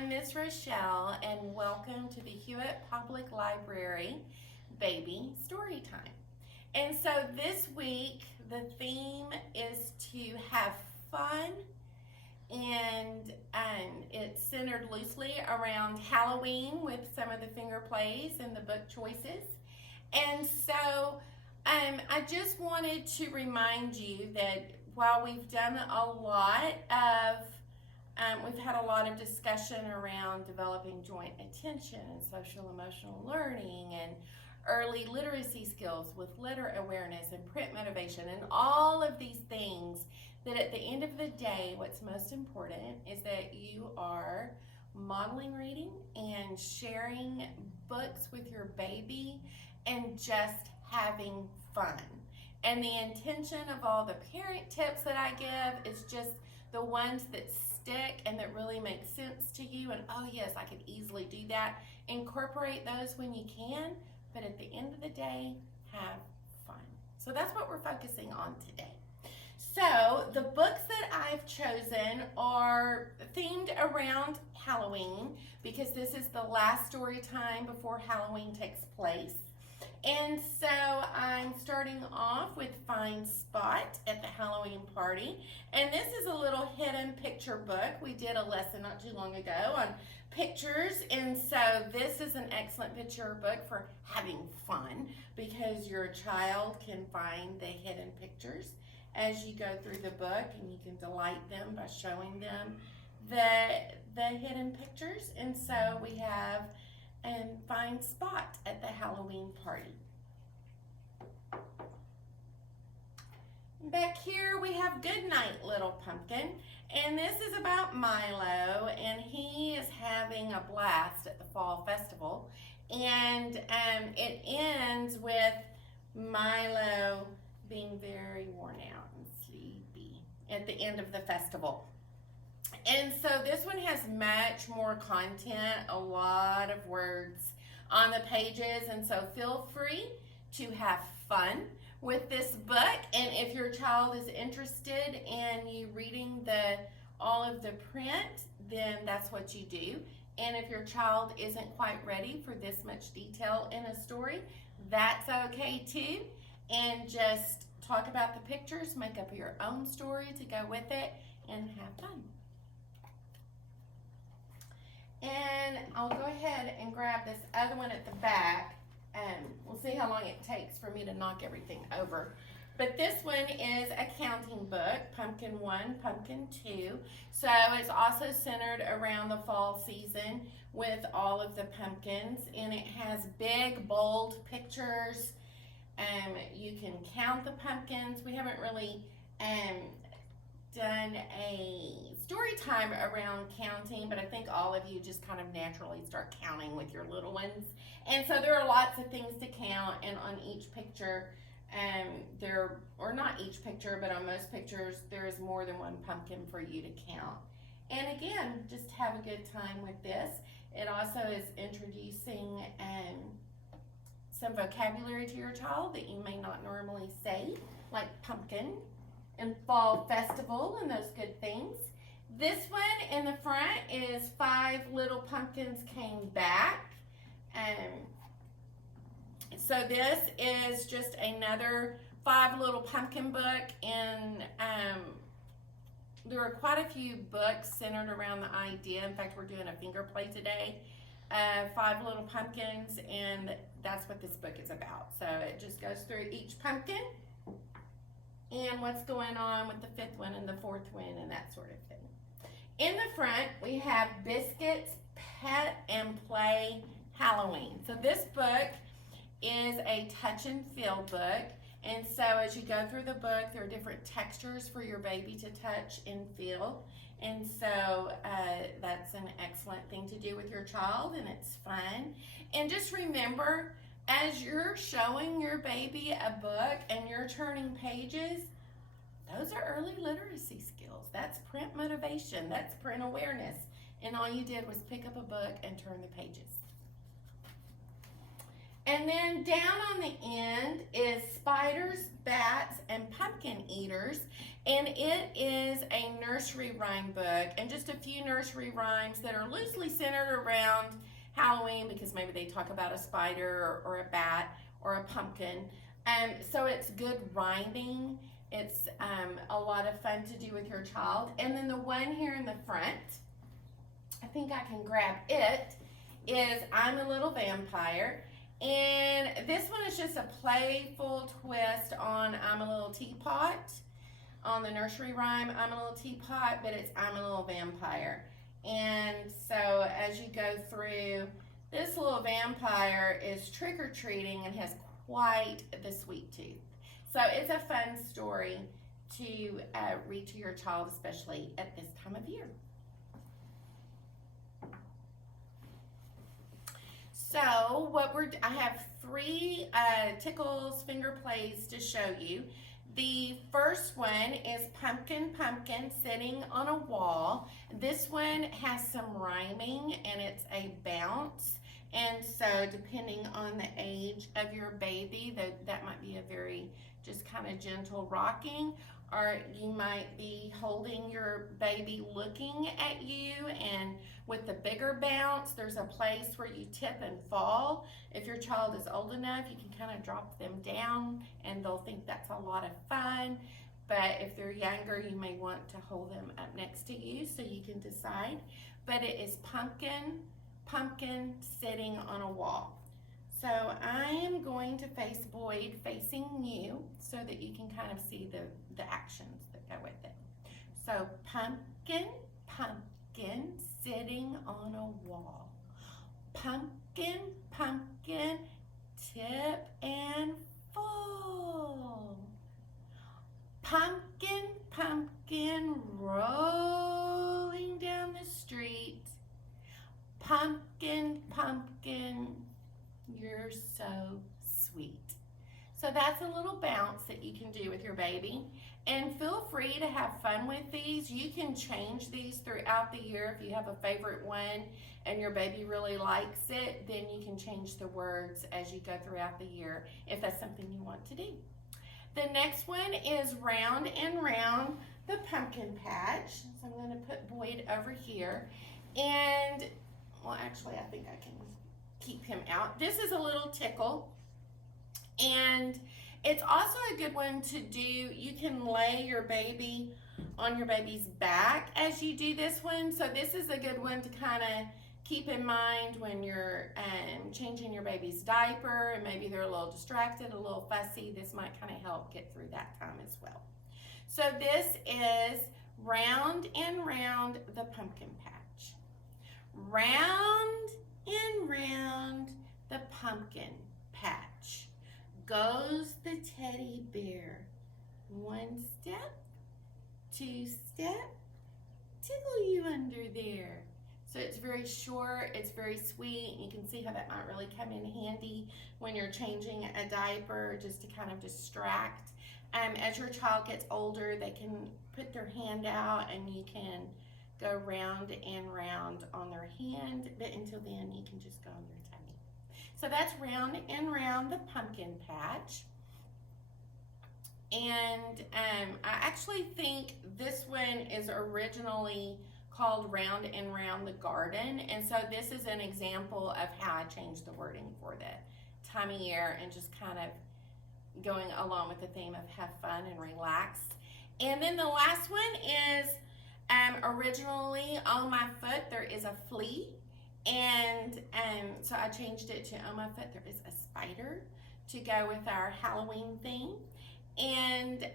I'm Miss Rochelle, and welcome to the Hewitt Public Library Baby Storytime. And so this week, the theme is to have fun, and it's centered loosely around Halloween with some of the finger plays and the book choices. And so I just wanted to remind you that while we've done a lot of we've had a lot of discussion around developing joint attention and social emotional learning and early literacy skills with letter awareness and print motivation and all of these things, that at the end of the day, what's most important is that you are modeling reading and sharing books with your baby and just having fun. And the intention of all the parent tips that I give is just the ones that stick and that really make sense to you, and oh yes, I could easily do that. Incorporate those when you can, but at the end of the day, have fun. So that's what we're focusing on today. So the books that I've chosen are themed around Halloween because this is the last story time before Halloween takes place. And so I'm starting off with Find Spot at the Halloween Party. And this is a little hidden picture book. We did a lesson not too long ago on pictures. And so this is an excellent picture book for having fun because your child can find the hidden pictures as you go through the book, and you can delight them by showing them the hidden pictures. And so we have Find Spot at the Halloween Party. Back here we have Goodnight Little Pumpkin, and this is about Milo, and he is having a blast at the Fall Festival, and it ends with Milo being very worn out and sleepy at the end of the festival. And so this one has much more content, a lot of words on the pages, and so feel free to have fun with this book. And if your child is interested in you reading all of the print, then that's what you do. And if your child isn't quite ready for this much detail in a story, that's okay too. And just talk about the pictures, make up your own story to go with it, and have fun. And I'll go ahead and grab this other one at the back, and we'll see how long it takes for me to knock everything over. But this one is a counting book, Pumpkin 1, Pumpkin 2. So it's also centered around the fall season with all of the pumpkins, and it has big, bold pictures. You can count the pumpkins. We haven't really done a story time around counting, but I think all of you just kind of naturally start counting with your little ones. And so there are lots of things to count, and on each picture, or not each picture, but on most pictures, there is more than one pumpkin for you to count. And again, just have a good time with this. It also is introducing some vocabulary to your child that you may not normally say, like pumpkin and fall festival and those good things. This one in the front is 5 Little Pumpkins Came Back. So this is just another 5 Little Pumpkin book, and there are quite a few books centered around the idea. In fact, we're doing a finger play today, 5 Little Pumpkins, and that's what this book is about. So it just goes through each pumpkin and what's going on with the 5th one and the 4th one and that sort of thing. In the front, we have Biscuits Pet and Play Halloween. So this book is a touch and feel book. And so as you go through the book, there are different textures for your baby to touch and feel. And so that's an excellent thing to do with your child, and it's fun. And just remember, as you're showing your baby a book and you're turning pages, those are early literacy skills. That's print motivation. That's print awareness. And all you did was pick up a book and turn the pages. And then down on the end is Spiders, Bats, and Pumpkin Eaters. And it is a nursery rhyme book, and just a few nursery rhymes that are loosely centered around Halloween, because maybe they talk about a spider or a bat or a pumpkin. So it's good rhyming. It's a lot of fun to do with your child. And then the one here in the front, I think I can grab it, is I'm a Little Vampire. And this one is just a playful twist on I'm a Little Teapot. On the nursery rhyme, I'm a little teapot, but it's I'm a little vampire. And so as you go through, this little vampire is trick-or-treating and has quite the sweet tooth. So it's a fun story to read to your child, especially at this time of year. So I have 3 tickles finger plays to show you. The first one is Pumpkin Pumpkin Sitting on a Wall. This one has some rhyming and it's a bounce. And so depending on the age of your baby, that might be a very just kind of gentle rocking, or you might be holding your baby looking at you, and with the bigger bounce, there's a place where you tip and fall. If your child is old enough, you can kind of drop them down and they'll think that's a lot of fun. But if they're younger, you may want to hold them up next to you so you can decide. But it is Pumpkin Pumpkin Sitting on a Wall. So I am going to face Boyd facing you so that you can kind of see the actions that go with it. So pumpkin, pumpkin, sitting on a wall. Pumpkin, pumpkin, tip and fall. Pumpkin, pumpkin, rolling down the street. Pumpkin, pumpkin, you're so sweet. So that's a little bounce that you can do with your baby. And feel free to have fun with these. You can change these throughout the year. If you have a favorite one and your baby really likes it, then you can change the words as you go throughout the year if that's something you want to do. The next one is Round and Round the Pumpkin Patch. So I'm going to put Boyd over here. And, well, actually, I think I can keep him out. This is a little tickle, and it's also a good one to do. You can lay your baby on your baby's back as you do this one. So this is a good one to kind of keep in mind when you're changing your baby's diaper and maybe they're a little distracted, a little fussy. This might kind of help get through that time as well. So this is Round and Round the Pumpkin Patch. Round and round the pumpkin patch goes the teddy bear. 1 step, 2 step, tickle you under there. So it's very short, it's very sweet. You can see how that might really come in handy when you're changing a diaper, just to kind of distract. As your child gets older, they can put their hand out and you can go round and round on their hand, but until then you can just go on their tummy. So that's Round and Round the Pumpkin Patch. And I actually think this one is originally called Round and Round the Garden, and so this is an example of how I changed the wording for the time of year and just kind of going along with the theme of have fun and relax. And then the last one is originally on my foot there is a flea, and so I changed it to on my foot there is a spider to go with our Halloween theme. And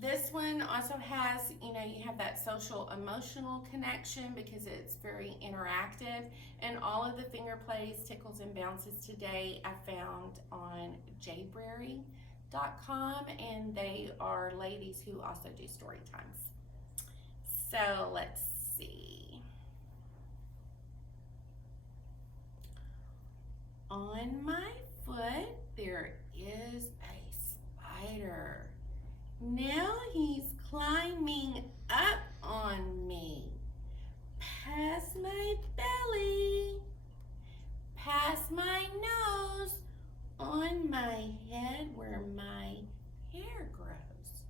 this one also has, you have that social emotional connection because it's very interactive, and all of the finger plays, tickles, and bounces today I found on jbrary.com, and they are ladies who also do story times. So let's see. On my foot there is a spider. Now he's climbing up on me. Past my belly, past my nose, on my head where my hair grows.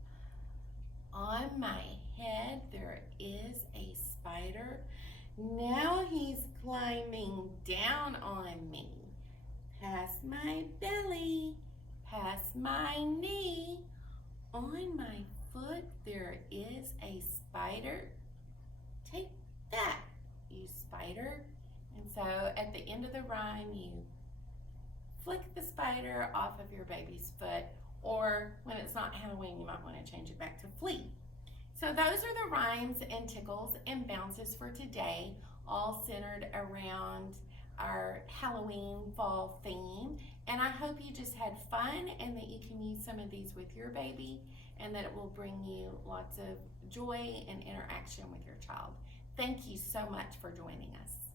Now he's climbing down on me. Past my belly, past my knee. On my foot there is a spider. Take that, you spider. And so at the end of the rhyme, you flick the spider off of your baby's foot, or when it's not Halloween, you might want to change it back to flee. So those are the rhymes and tickles and bounces for today, all centered around our Halloween fall theme. And I hope you just had fun and that you can use some of these with your baby and that it will bring you lots of joy and interaction with your child. Thank you so much for joining us.